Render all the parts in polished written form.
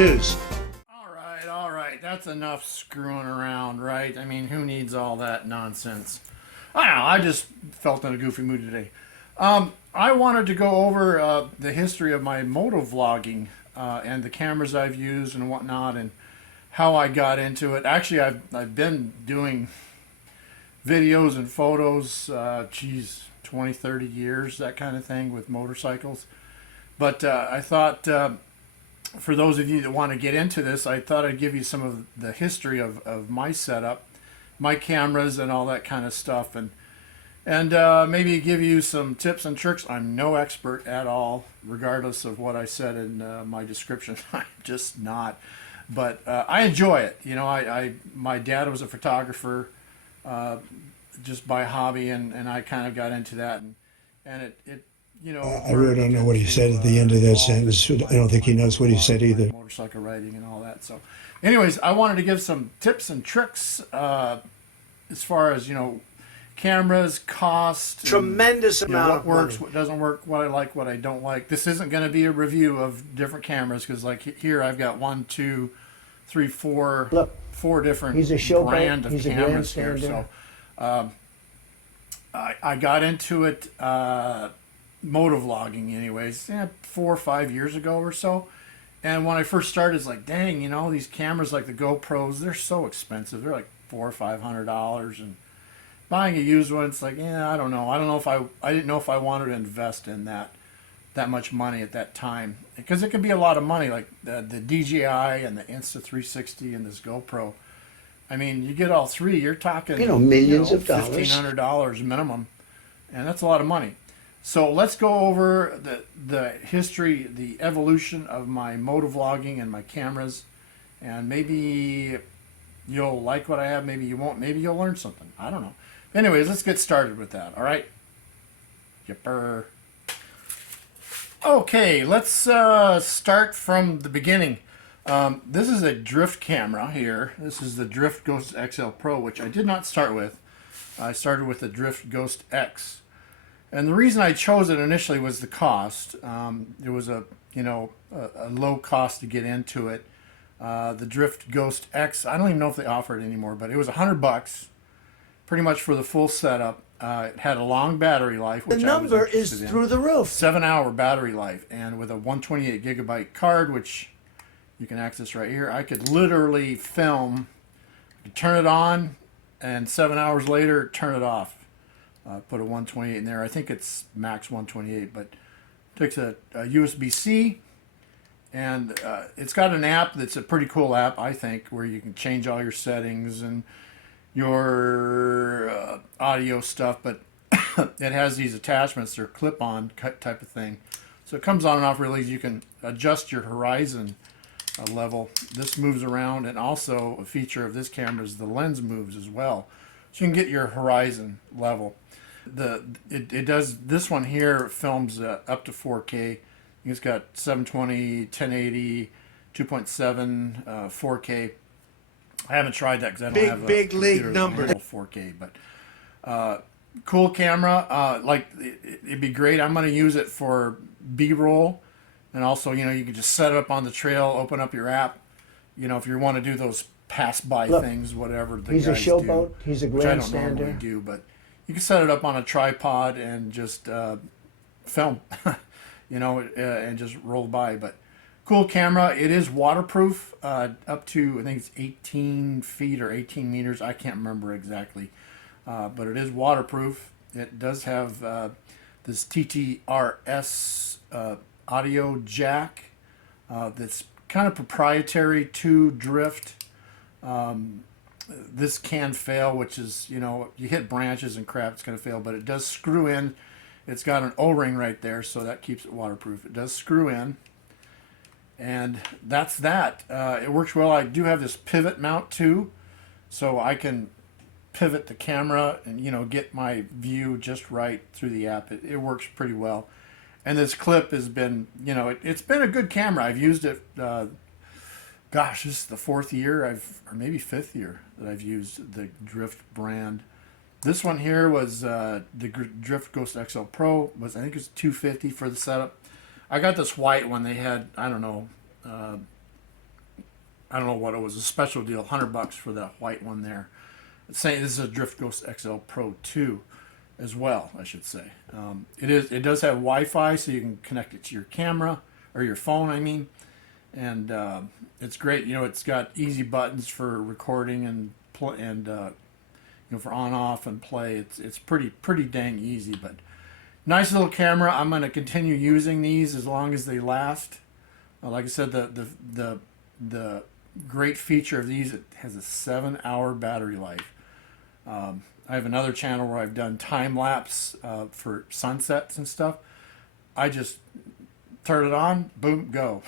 news. All right, that's enough screwing around, right? I mean, who needs all that nonsense? I don't know, I just felt in a goofy mood today. I wanted to go over the history of my moto vlogging and the cameras I've used and whatnot, and how I got into it. Actually, I've been doing videos and photos, 20, 30 years, that kind of thing, with motorcycles. But I thought, for those of you that want to get into this, I thought I'd give you some of the history of my setup, my cameras, and all that kind of stuff, and maybe give you some tips and tricks. I'm no expert at all, regardless of what I said in my description. I'm just not. But I enjoy it. You know, my dad was a photographer, just by hobby, and I kind of got into that, and it you know. I really don't know what he said at the end of that sentence. I don't think he knows what he said either. Motorcycle riding and all that. So, anyways, I wanted to give some tips and tricks as far as, you know, cameras, cost, Tremendous and, you know, amount what of works, money. what doesn't work, what I like, what I don't like. This isn't going to be a review of different cameras, because like here I've got 1, 2, 3, 4, Look, four different he's a showboat, brand of he's a cameras here. grandstander. So I got into it motovlogging anyways, 4 or 5 years ago or so. And when I first started, it's like, dang, you know, these cameras like the GoPros, they're so expensive. They're like $400 or $500, and buying a used one, it's like, I don't know. I didn't know if I wanted to invest in that much money at that time, because it can be a lot of money, like the DJI and the Insta 360 and this GoPro. I mean, you get all three, you're talking, Millions of dollars. $1,500 minimum, and that's a lot of money. So let's go over the history, the evolution of my motovlogging and my cameras, and maybe you'll like what I have, maybe you won't, maybe you'll learn something. I don't know. Anyways, let's get started with that, all right? Yipper. Okay, let's start from the beginning. This is a drift camera here. This is the Drift Ghost XL Pro, which I did not start with. I started with the Drift Ghost X. And the reason I chose it initially was the cost. It was a low cost to get into it. The Drift Ghost X, I don't even know if they offer it anymore, but it was $100, pretty much for the full setup. It had a long battery life, The which number I was is interested in. through the roof. 7-hour battery life, and with a 128 gigabyte card, which you can access right here, I could literally film, I could turn it on, and 7 hours later turn it off. Put a 128 in there. I think it's max 128, but it takes a USB-C, and it's got an app that's a pretty cool app, I think, where you can change all your settings and your audio stuff, but it has these attachments. They're clip-on type of thing, so it comes on and off really easy. You can adjust your horizon level. This moves around, and also a feature of this camera is the lens moves as well, so you can get your horizon level. It does, this one here films up to 4K. It's got 720, 1080, 2.7, 4K. I haven't tried that because I don't have a Big league computer numbers. that'll handle 4K, but cool camera. Like it'd be great. I'm going to use it for B-roll, and also, you know, you can just set it up on the trail, open up your app. You know, if you want to do those pass-by Look, things, whatever the he's a guys showboat, do, he's a which I don't grandstander. normally do, but you can set it up on a tripod and just film, you know, and just roll by. But cool camera. It is waterproof up to, I think it's 18 feet or 18 meters. I can't remember exactly, but it is waterproof. It does have this TTRS audio jack that's kind of proprietary to Drift. This can fail, which is, you know, you hit branches and crap, it's going to fail, but it does screw in. It's got an O-ring right there, so that keeps it waterproof. It does screw in, and that's that. It works well. I do have this pivot mount too, so I can pivot the camera and, you know, get my view just right through the app. It works pretty well. And this clip has been, you know, it's been a good camera. I've used it, gosh, this is the 4th year, or maybe 5th year that I've used the Drift brand. This one here was the Drift Ghost XL Pro. I think it was $250 for the setup. I got this white one. They had, I don't know, I don't know what it was, a special deal, $100 for that white one there. It's saying this is a Drift Ghost XL Pro 2 as well, I should say. It does have Wi-Fi, so you can connect it to your camera, or your phone, I mean. And it's great. You know, it's got easy buttons for recording and you know, for on, off, and play. It's pretty dang easy, but nice little camera. I'm going to continue using these as long as they last. Like I said, the great feature of these, it has a 7-hour battery life. I have another channel where I've done time lapse for sunsets and stuff. I just turn it on, boom, go.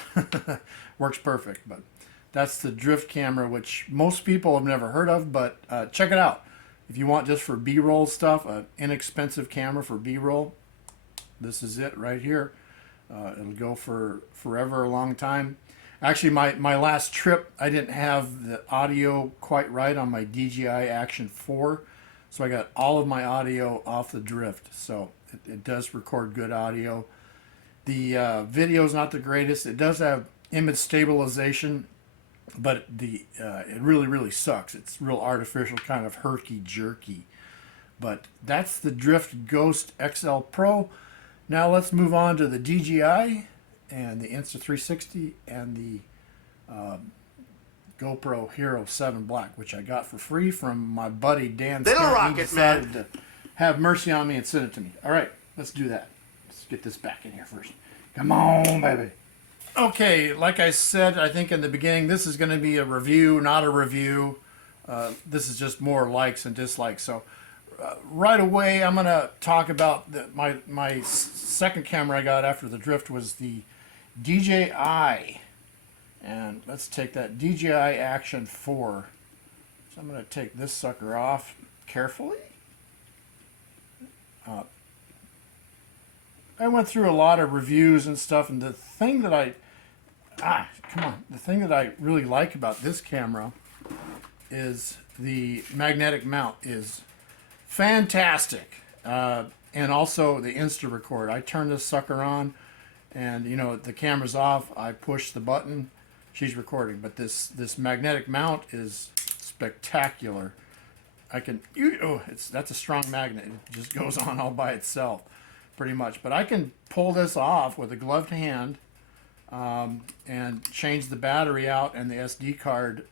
Works perfect. But that's the Drift camera, which most people have never heard of, but check it out. If you want just for B-roll stuff, an inexpensive camera for B-roll, this is it right here. It'll go for forever, a long time. Actually, my last trip, I didn't have the audio quite right on my DJI Action 4, so I got all of my audio off the Drift. So it does record good audio. The video is not the greatest. It does have image stabilization, but it really sucks. It's real artificial, kind of herky-jerky. But that's the Drift Ghost XL Pro. Now let's move on to the DJI and the Insta360 and the GoPro Hero 7 Black, which I got for free from my buddy Dan Little Scott. rocket, He decided to have mercy on me and send it to me. All right, let's do that. Let's get this back in here first. Come on, baby. Okay, like I said, I think in the beginning, this is going to be a review, not a review. This is just more likes and dislikes. So right away, I'm going to talk about my second camera I got after the Drift was the DJI. And let's take that DJI Action 4. So I'm going to take this sucker off carefully. I went through a lot of reviews and stuff, and the thing that the thing that I really like about this camera is the magnetic mount is fantastic. And also the Insta record. I turn this sucker on, and you know, the camera's off, I push the button, she's recording. But this magnetic mount is spectacular. That's a strong magnet. It just goes on all by itself, pretty much. But I can pull this off with a gloved hand and change the battery out and the SD card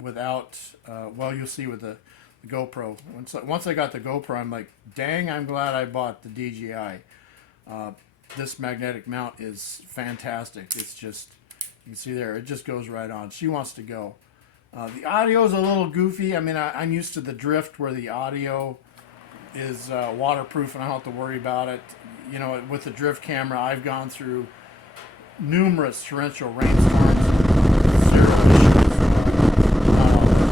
without. Well, you'll see with the GoPro. Once I got the GoPro, I'm like, dang, I'm glad I bought the DJI. This magnetic mount is fantastic. It's just, you can see there, it just goes right on. She wants to go. The audio is a little goofy. I mean, I'm used to the Drift where the audio is waterproof and I don't have to worry about it. You know, with the Drift camera, I've gone through numerous torrential rainstorms, zero issues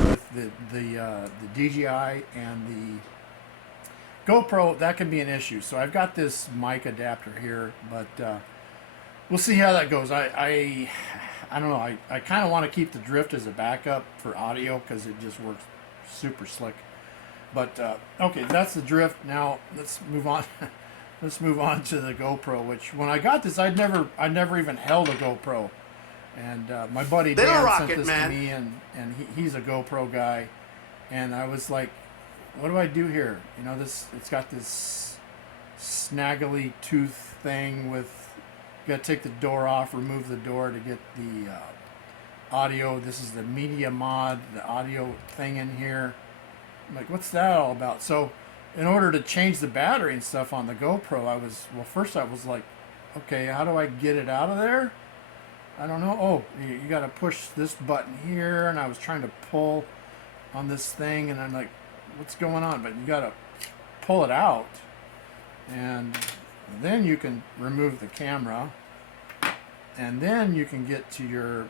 with the DJI and the GoPro. That can be an issue. So I've got this mic adapter here, but we'll see how that goes. I don't know. I kind of want to keep the Drift as a backup for audio because it just works super slick. But okay, that's the Drift. Now let's move on. Let's move on to the GoPro. Which when I got this, I'd never even held a GoPro, and my buddy Dan sent this to me, and he's a GoPro guy, and I was like, what do I do here? You know, it's got this snaggly tooth thing with, you got to take the door off, remove the door to get the audio. This is the media mod, the audio thing in here. I'm like, what's that all about? So in order to change the battery and stuff on the GoPro, first I was like, okay, how do I get it out of there? I don't know. Oh, you got to push this button here, and I was trying to pull on this thing, and I'm like, what's going on? But you got to pull it out, and then you can remove the camera, and then you can get to your,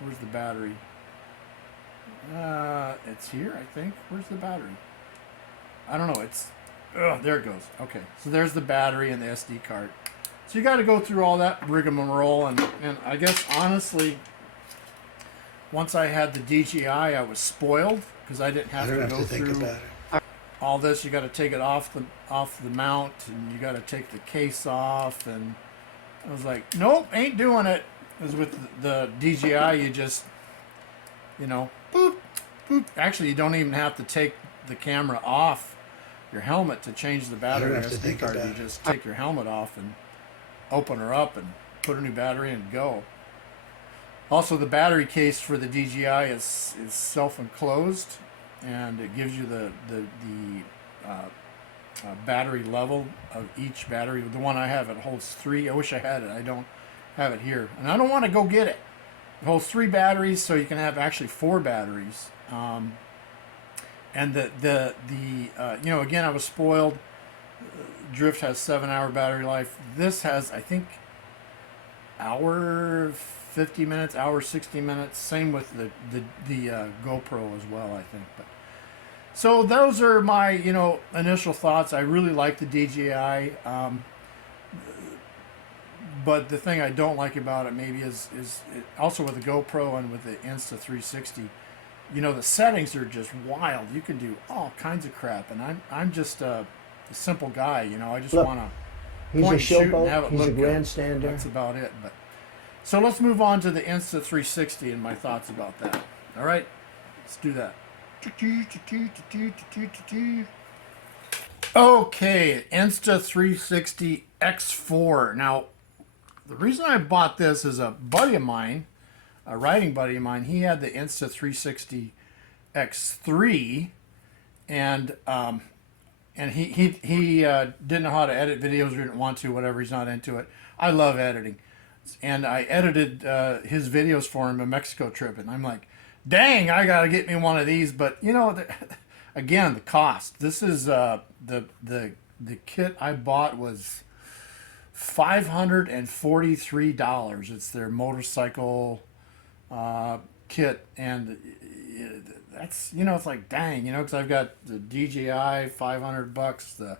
where's the battery? It's here, I think. Where's the battery? I don't know. There it goes. Okay, so there's the battery and the SD card. So you got to go through all that rigmarole, and I guess honestly, once I had the DJI, I was spoiled because I didn't have to go through all this. You got to take it off the mount, and you got to take the case off, and I was like, nope, ain't doing it. Because with the DJI, you know, boop, boop. Actually, you don't even have to take the camera off your helmet to change the battery have to SD think card. about You it. just take your helmet off and open her up and put a new battery in and go. Also, the battery case for the DJI is self-enclosed, and it gives you the battery level of each battery. The one I have, it holds 3. I wish I had it. I don't have it here, and I don't want to go get it. It holds 3 batteries, so you can have actually 4 batteries. And you know, again, I was spoiled. Drift has 7-hour battery life. This has, I think, hour 50 minutes, hour 60 minutes. Same with the GoPro as well, I think. But so those are my, you know, initial thoughts. I really like the DJI, but the thing I don't like about it maybe is also with the GoPro and with the Insta 360. You know, the settings are just wild. You can do all kinds of crap, and I'm just a simple guy. You know, I just want to He's a point, shoot, and have showboat. it He's a look good. grandstander. That's about it. But so let's move on to the Insta 360 and my thoughts about that. All right, let's do that. Okay, Insta 360 X4. Now, the reason I bought this is a buddy of mine, a writing buddy of mine. He had the Insta 360 X3, and he didn't know how to edit videos, or didn't want to, whatever. He's not into it. I love editing, and I edited his videos for him a Mexico trip, and I'm like, dang, I gotta get me one of these. But you know, again, the cost. This is the kit I bought was $543. It's their motorcycle kit, and that's, you know, it's like, dang, you know, because I've got the DJI $500,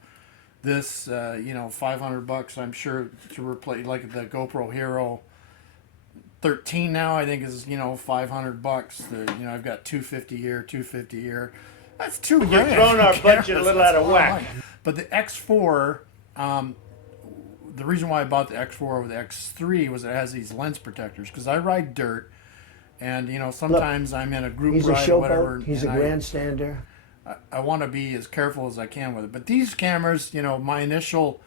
this you know, $500, I'm sure, to replace, like the GoPro Hero 13 now, I think, is, you know, $500. You know, I've got 250 here, 250 here. That's $2,000. You're throwing our budget a little out of whack. But the X4, the reason why I bought the X4 over the X3 was it has these lens protectors, because I ride dirt, and you know, sometimes I'm in a group He's a ride or whatever. showboat. He's a grandstander. I want to be as careful as I can with it. But these cameras, you know, my initial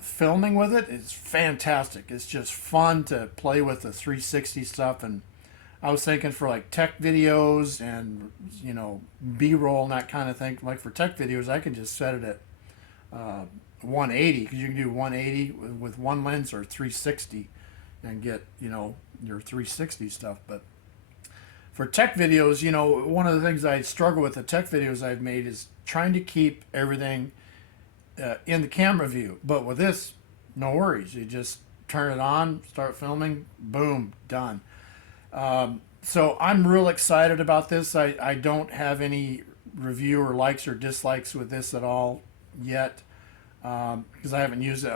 filming with it is fantastic. It's just fun to play with the 360 stuff, and I was thinking for like tech videos and, you know, B-roll and that kind of thing. Like for tech videos, I can just set it at 180, because you can do 180 with one lens, or 360 and get, you know, your 360 stuff. But for tech videos, you know, one of the things I struggle with the tech videos I've made is trying to keep everything in the camera view. But with this, no worries. You just turn it on, start filming, boom, done. So I'm real excited about this. I don't have any review or likes or dislikes with this at all yet, because I haven't used it.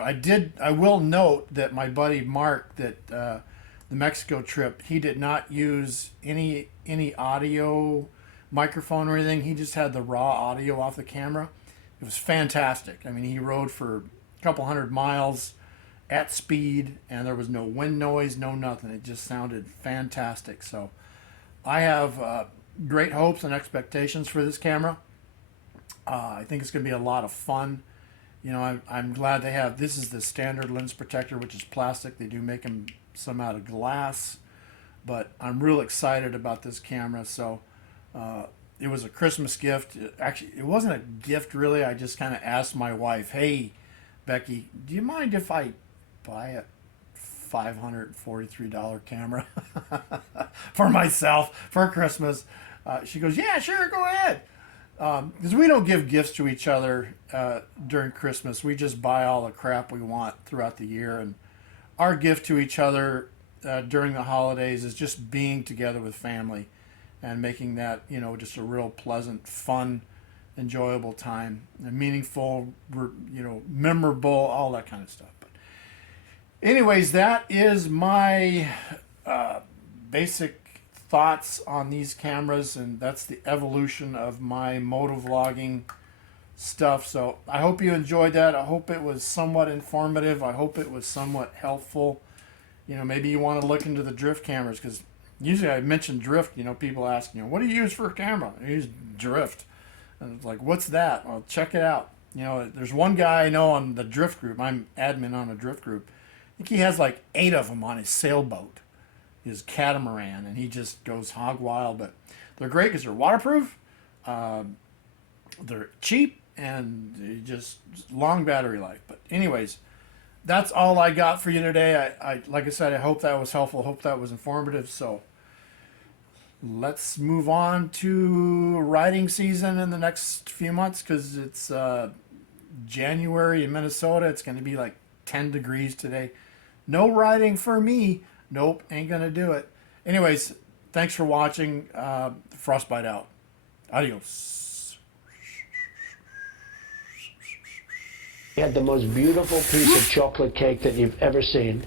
I will note that my buddy Mark, that the Mexico trip, he did not use any audio microphone or anything. He just had the raw audio off the camera. It was fantastic. I mean, he rode for a couple 100 miles at speed, and there was no wind noise, no nothing. It just sounded fantastic. So I have great hopes and expectations for this camera. I think it's going to be a lot of fun. You know, I'm glad they have, this is the standard lens protector, which is plastic. They do make them some out of glass, but I'm real excited about this camera. So it was a Christmas gift. Actually, it wasn't a gift really. I just kind of asked my wife, hey, Becky, do you mind if I buy a $543 camera for myself for Christmas? She goes, yeah, sure, go ahead. Because we don't give gifts to each other during Christmas. We just buy all the crap we want throughout the year. And our gift to each other during the holidays is just being together with family and making that, you know, just a real pleasant, fun, enjoyable time, and meaningful, you know, memorable, all that kind of stuff. But anyways, that is my basic thoughts on these cameras, and that's the evolution of my motovlogging stuff. So I hope you enjoyed that. I hope it was somewhat informative. I hope it was somewhat helpful. You know, maybe you want to look into the drift cameras, because usually I mention drift. You know, people ask, you know, what do you use for a camera? I use drift, and it's like, what's that? Well, check it out. You know, there's one guy I know on the drift group. I'm admin on a drift group. I think he has like 8 of them on his sailboat, his catamaran, and he just goes hog wild. But they're great because they're waterproof, they're cheap, and they just long battery life. But anyways, that's all I got for you today. I like I said, I hope that was helpful. Hope that was informative. So let's move on to riding season in the next few months, because it's January in Minnesota. It's going to be like 10 degrees today. No riding for me. Nope, ain't going to do it. Anyways, thanks for watching. Frostbite out. Adios. He had the most beautiful piece of chocolate cake that you've ever seen.